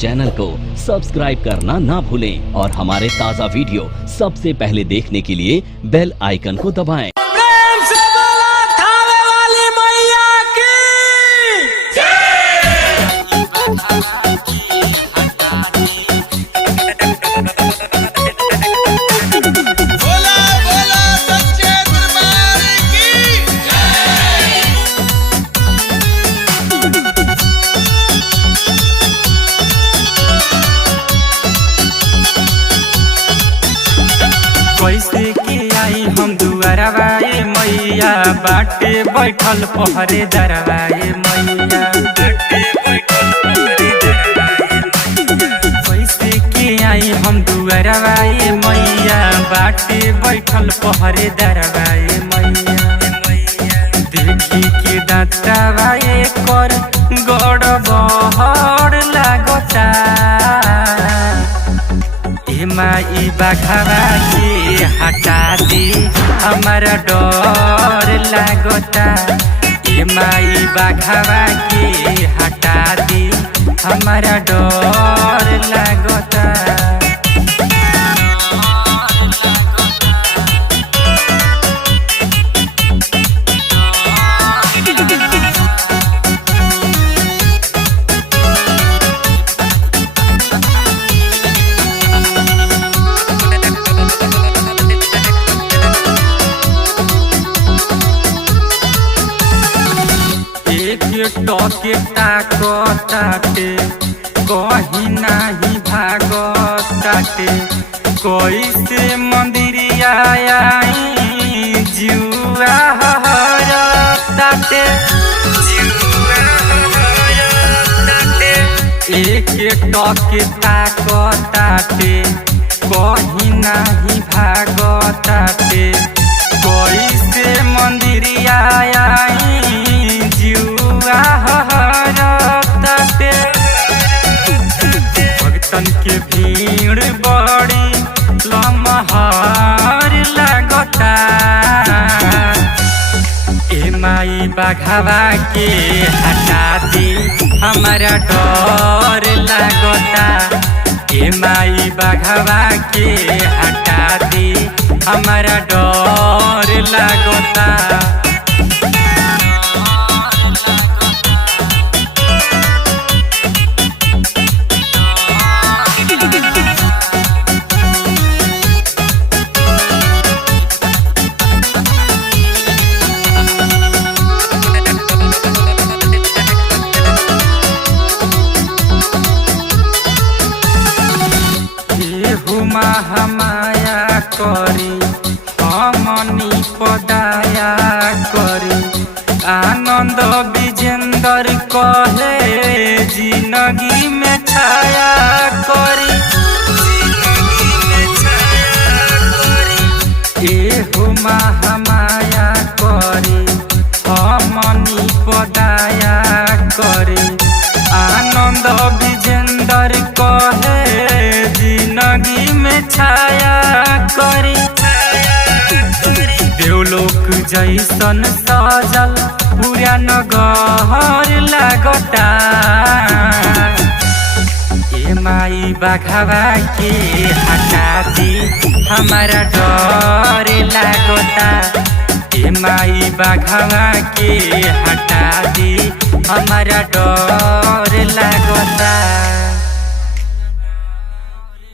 Channel को subscribe करना ना भूलें और हमारे ताज़ा वीडियो सबसे पहले देखने के लिए बेल आइकन को दबाएं। प्रेम से बोला थावे वाली मैया की बोला बोला सच्चे दरबार की कैसे के आई हम दुआरवाए मैया बाटे बैठल पहरे दरवाए मैया कैसे के आई हम दुआरवाए मैया बाटे बैठल पहरे दरवाए मैया देखी के दाँतवाए कर गड़ बहर लागता माई बाघावा के हटा दी हमारा डर लागता। माई बाघावा के हटा दी हमारा डर लागता। टके ताकताटे कहीं नहीं भागताटे कैसे मंदिरिया आई जुआ हरताटे एक टके ताकताटे कहीं नहीं भागताटे कैसे मंदिरिया आई भक्तन के भीड़ बड़ी लमहर लगता। माई बाघावा के हटा दी हमारा डर लगता। माई बाघावा के हटा दी हमारा डर लगता। हमाया करी हमनी पदाया करी आनंद विजेंदर कहे जिंदगी में छाया करी। हुमा हमाया करी हमनी पदाया करी आनंद विजेंदर कहे जिंदगी में छाया करी। देवलोक जैसन सजल पूरा नगर लागता। माई बाघावा के हटा दी हमारा डर लागता। माई बाघावा के हटा दी हमारा डर लागता।